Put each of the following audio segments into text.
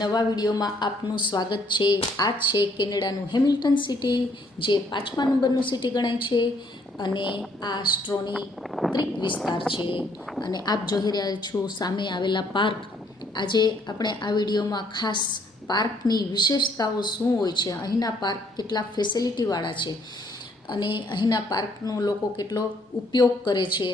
નવા વિડીયોમાં આપનું સ્વાગત છે। આ છે કેનેડાનું હેમિલ્ટન સિટી, જે 5મા નંબરનું સિટી ગણાય છે અને આ સ્ટ્રોની ક્રીક વિસ્તાર છે અને આપ જોઈ રહ્યા છો સામે આવેલા પાર્ક। આજે આપણે આ વિડીયોમાં ખાસ પાર્કની વિશેષતાઓ શું હોય છે, અહીંના પાર્ક કેટલા ફેસિલિટીવાળા છે અને અહીંના પાર્કનો લોકો કેટલો ઉપયોગ કરે છે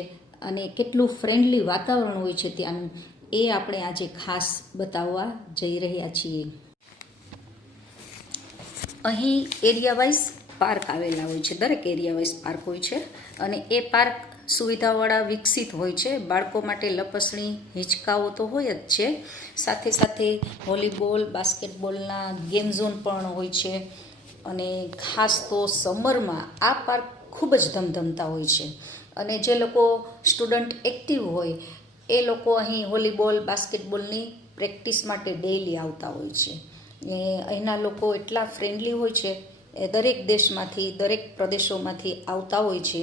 અને કેટલું ફ્રેન્ડલી વાતાવરણ હોય છે ત્યાંનું, એ આપણે આજે ખાસ બતાવવા જઈ રહ્યા છીએ। અહીં એરિયા વાઇઝ પાર્ક આવેલા હોય છે, દરેક એરિયા વાઇઝ પાર્ક હોય છે અને એ પાર્ક સુવિધાવાળા વિકસિત હોય છે। બાળકો માટે લપસણી હિંચકાઓ તો હોય જ છે, સાથે સાથે વોલીબોલ, બાસ્કેટબોલના ગેમ ઝોન પણ હોય છે અને ખાસ તો સમરમાં આ પાર્ક ખૂબ જ ધમધમતા હોય છે અને જે લોકો સ્ટુડન્ટ એક્ટિવ હોય એ લોકો અહીં વોલીબોલ, બાસ્કેટબોલની પ્રેક્ટિસ માટે ડેઈલી આવતા હોય છે। અહીંના લોકો એટલા ફ્રેન્ડલી હોય છે, એ દરેક દેશમાંથી, દરેક પ્રદેશોમાંથી આવતા હોય છે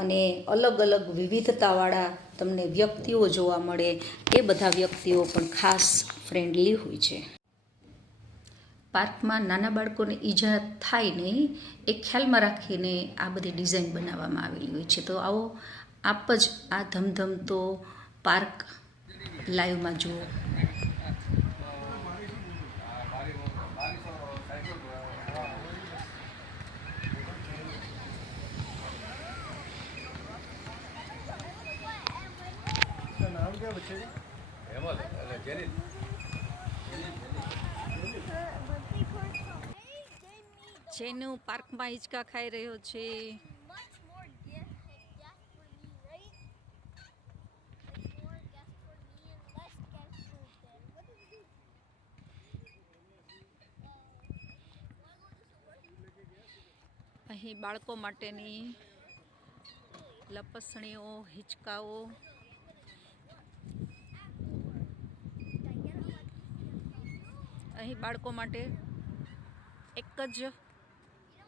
અને અલગ અલગ વિવિધતાવાળા તમને વ્યક્તિઓ જોવા મળે, એ બધા વ્યક્તિઓ પણ ખાસ ફ્રેન્ડલી હોય છે। પાર્કમાં નાના બાળકોને ઈજા થાય નહીં એ ખ્યાલમાં રાખીને આ બધી ડિઝાઇન બનાવવામાં આવેલી હોય છે। તો આવો આપ જ આ ધમધમતો પાર્ક લાઈવમાં જુઓ। નામ क्या बच्चे का? हेमल, जेनित। જેનું પાર્કમાં હિંચકા ખાઈ રહ્યો છે। Much more gas for me, right? Like more gas for me and less gas for them. What is this? Why won't this work? અહીં બાળકો માટેની લપસણીઓ, હિંચકાઓ, અહીં બાળકો માટે એક જ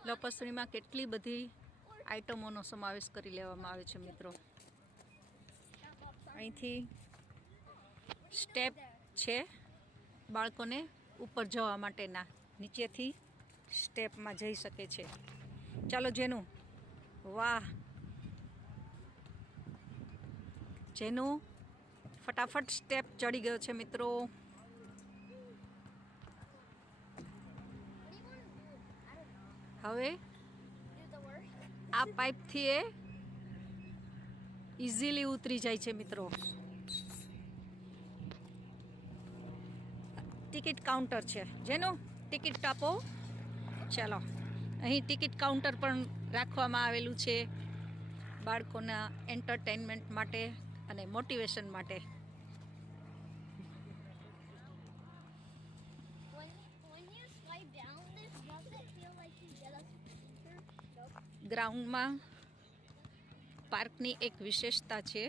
લપસણીમાં કેટલી બધી આઇટમોનો સમાવેશ કરી લેવામાં આવે છે મિત્રો। અહીંથી સ્ટેપ છે બાળકોને ઉપર જવા માટેના, નીચેથી સ્ટેપમાં જઈ શકે છે। ચાલો જેનું, વાહ, જેનું ફટાફટ સ્ટેપ ચડી ગયો છે મિત્રો। હવે આ પાઇપથી એ ઇઝીલી ઉતરી જાય છે મિત્રો। ટિકિટ કાઉન્ટર છે, જેનું ટિકિટ આપો। ચાલો, અહીં ટિકિટ કાઉન્ટર પણ રાખવામાં આવેલું છે બાળકોના એન્ટરટેનમેન્ટ માટે અને મોટિવેશન માટે। When you slide down this, does it feel like you get a speaker? ગ્રાઉન્ડમાં પાર્કની એક વિશેષતા છે,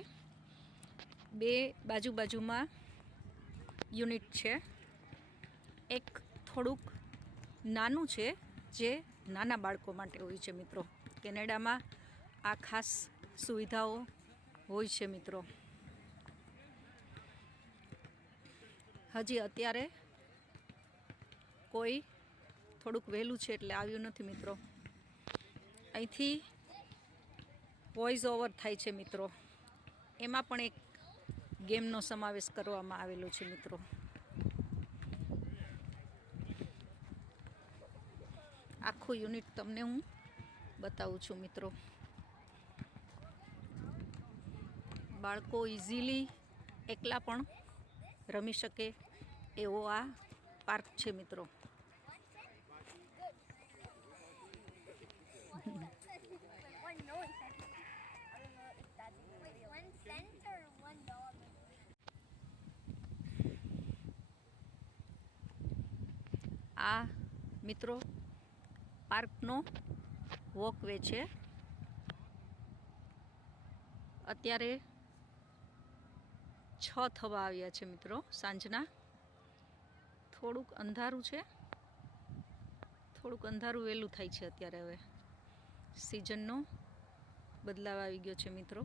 બે બાજુમાં યુનિટ છે। એક થોડુંક નાનું છે, જે નાના બાળકો માટે હોય છે મિત્રો। કેનેડામાં આ ખાસ સુવિધાઓ હોય છે મિત્રો। હજી અત્યારે કોઈ થોડુંક વહેલું છે એટલે આવ્યું નથી મિત્રો। અહીંથી વોઇસ ઓવર થાય છે મિત્રો, એમાં પણ એક ગેમનો સમાવેશ કરવામાં આવેલો છે મિત્રો। આખું યુનિટ તમને હું બતાવું છું મિત્રો। બાળકો ઇઝીલી એકલા પણ રમી શકે એવો આ પાર્ક છે મિત્રો। One cent or $1? આ મિત્રો પાર્કનો વોકવે છે। અત્યારે 6 થવા આવ્યા છે મિત્રો સાંજના। થોડુંક અંધારું છે, થોડુંક અંધારું વહેલું થાય છે અત્યારે। હવે સિઝનનો બદલાવ આવી ગયો છે મિત્રો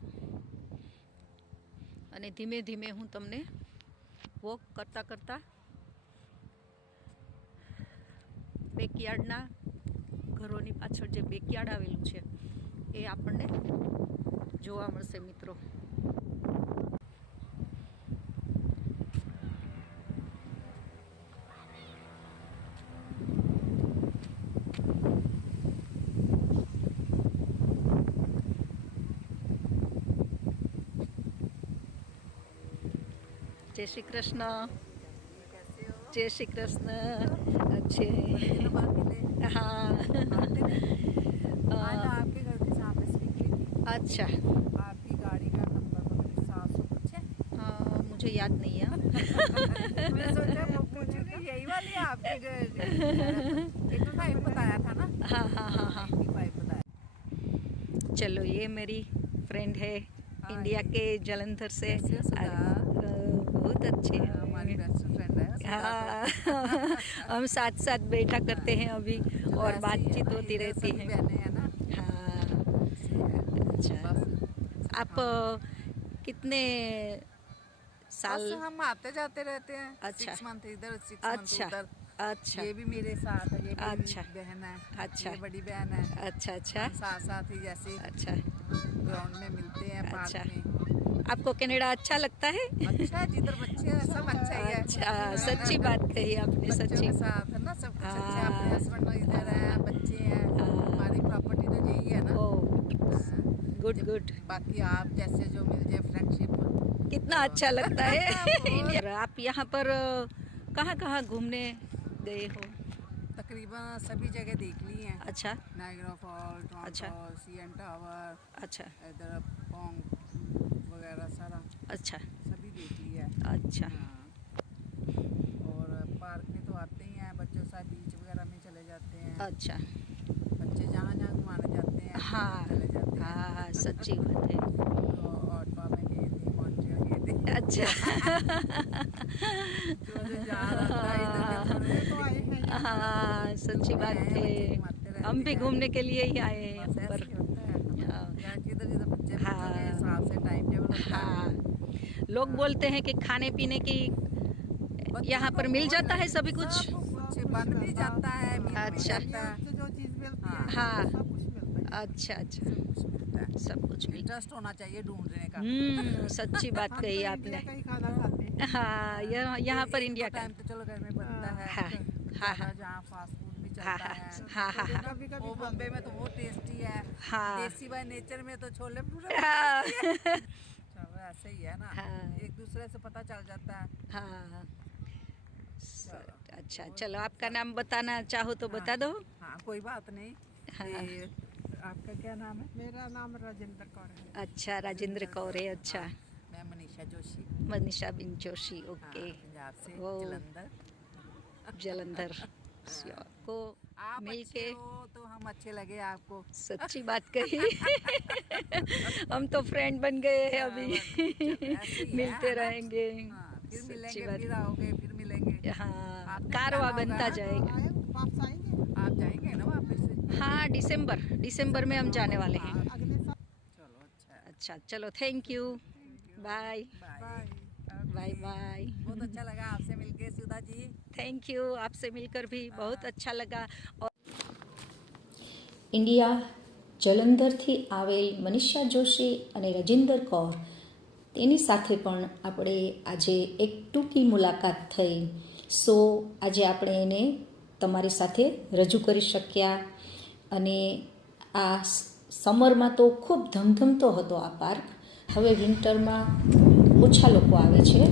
અને ધીમે ધીમે હું તમને વોક કરતાં કરતાં બેકયાર્ડના ઘરોની પાછળ જે બેકયાર્ડ આવેલું છે એ આપણને જોવા મળશે મિત્રો. जय श्री कृष्ण. जय श्री कृष्ण. अच्छे हाँ. आपके घर के सामने से निकली थी. अच्छा. आपकी गाड़ी का नंबर वगैरह 700 कुछ है. मुझे याद नहीं है. मैं सोचा वो पूछूंगी यही वाली है आपके घर. 85 बताया था ना. हाँ हाँ हाँ हाँ. 85 बताया. चलो ये मेरी फ्रेंड है इंडिया के जलंधर से. कैसे हो सुधा? बहुत अच्छे हैं. हमारी बेस्ट फ्रेंड है. हाँ हम साथ साथ बैठा करते हैं अभी और बातचीत होती रहती है. बहनें हैं ना. हाँ. अच्छा. आप कितने साल? बस हम आते जाते रहते हैं. अच्छा. 6 मंथ इधर 6 मंथ अच्छा. उधर. अच्छा. ये भी मेरे साथ है. ये अच्छा. मेरी बहन है. अच्छा. ये बड़ी बहन है. अच्छा अच्छा. हम साथ साथ ही जैसे अच्छा. ग्राउंड में मिलते हैं. पार्क अच्छा. में. आपको कनाडा अच्छा लगता है? अच्छा है. जिधर बच्चे हैं सब अच्छा ही है. अच्छा. सच्ची बात कही आपने. बच्चों सच्ची. के साथ है ना सब कुछ अच्छा है. हाँ. अपने हस्बैंड इधर है. बच्चे हैं. हाँ. हमारी प्रॉपर्टी तो यही है ना. ओ गुड जब- गुड. बाकी आप जैसे जो मिल जाए फ्रेंडशिप. कितना अच्छा लगता है. आप यहाँ पर कहाँ कहाँ घूमने गए हो? तकरीबन सभी जगह देख ली हैं. अच्छा. नायग्रा फॉल, अच्छा. टोरंटो, सीएन टावर, अच्छा. इधर पोंग वगैरह सारा अच्छा. सभी देख लिया है. अच्छा. हाँ. और पार्क में तो आते ही हैं. बच्चों के साथ बीच वगैरह में चले जाते हैं. अच्छा. बच्चे जहाँ जहाँ घुमाने जाते हैं हाँ. चले जाते हैं. हाँ सच्ची बात है. तो ऑटो में गए थे. मॉन्ट्रियल गए थे. अच्छा. जो जो जा रहा था इधर उधर तो आए हैं. हाँ सच्ची बात बच्चे है. घुमाते रहते हम भी हैं. घूमने के लिए ही आए हैं बस यहाँ पर. ऐसे ही होता है. हाँ. यहाँ जिधर जिधर बच्चे हाँ. के हिसाब से टाइम टेबल होता है. हाँ. लोग बोलते हैं कि खाने पीने की बच्चों यहाँ को पर मिल बहुत जाता है सभी कुछ. सब कुछ बन भी जाता है. मिल भी अच्छा. जाता है. जो चीज मिलती है हाँ. सब कुछ मिलता है. अच्छा अच्छा. सब कुछ मिलता है. सब कुछ मिल. इंटरेस्ट होना चाहिए ढूंढने का. सच्ची बात हम कही तो आपने. इंडिया का ही खाना खाते हैं. हाँ यहाँ पर इंडिया का. टाइम तो चलो घर में बनता है. हाँ. हाँ, हाँ. जहाँ फास्ट फूड भी हाँ चलता हाँ है. हाँ हाँ हाँ. कभी कभी वो बॉम्बे में तो वो टेस्टी है. हाँ. देसी बाय नेचर में तो छोले भटूरे. हाँ. चलो ऐसे ही है ना. हाँ. एक दूसरे से पता चल जाता है. हाँ. अच्छा चलो आपका नाम बताना चाहो तो बता दो. हाँ कोई बात नहीं. हाँ. ये आपका क्या नाम है? मेरा नाम राजेंद्र कौर है. अच्छा राजेंद्र कौर है. अच्छा. मैं मनीषा जोशी. मनीषा बिन जोशी. हाँ, ओके. पंजाब से वो जलंधर. जलंधर को आप मिल अच्छे के हो तो हम अच्छे लगे आपको. सच्ची बात कही. हम तो फ्रेंड बन गए हैं अभी. ऐसे ही है मिलते ना? रहेंगे. हाँ, फिर सच्ची मिलेंगे. बात. फिर आओगे फिर मिलेंगे. हाँ आपने कारवा जाना बनता होगा? जाएगा. आए वापस आएंगे आप जाएंगे ना वापस से? हाँ दिसंबर में हम जाने वाले हैं. हाँ, अगले साल. चलो अच्छा है. अच्छा चलो thank you. Bye bye. Bye bye. बहुत अच्छा लगा आपसे मिलके सुधा जी. Thank you. आपसे मिलकर भी बहुत अच्छा लगा. ઇન્ડિયા જલંધરથી આવેલ મનીષા જોશી અને રજિન્દર કૌર તેની સાથે પણ આપણે આજે એક ટૂંકી મુલાકાત થઈ. સો આજે આપણે એને તમારી સાથે રજૂ કરી શક્યા. અને આ સમરમાં તો ખૂબ ધમધમતો હતો આ પાર્ક. હવે વિન્ટરમાં ઓછા લોકો આવે છે.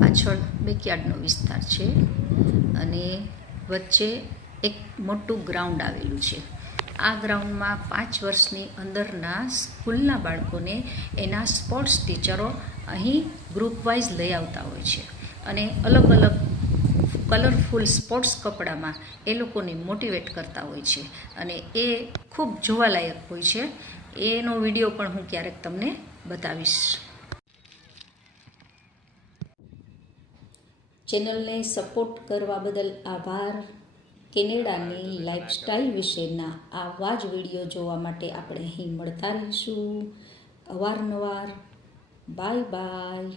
પાછળ બેકયાર્ડનો વિસ્તાર છે અને વચ્ચે એક મોટું ગ્રાઉન્ડ આવેલું છે. આ ગ્રાઉન્ડમાં 5 વર્ષની અંદરના સ્કૂલના બાળકોને એના સ્પોર્ટ્સ ટીચરો અહીં ગ્રુપ વાઇઝ લઈ આવતા હોય છે અને અલગ અલગ કલરફુલ સ્પોર્ટ્સ કપડામાં એ લોકોને મોટિવેટ કરતા હોય છે અને એ ખૂબ જોવાલાયક હોય છે. એનો વિડીયો પણ હું ક્યારેક તમને બતાવીશ. ચેનલને સપોર્ટ કરવા બદલ આભાર. કેનેડાની લાઈફસ્ટાઈલ વિશેના આવા જ વિડીયો જોવા માટે આપણે અહીં મળતા રહીશું અવારનવાર. Bye bye.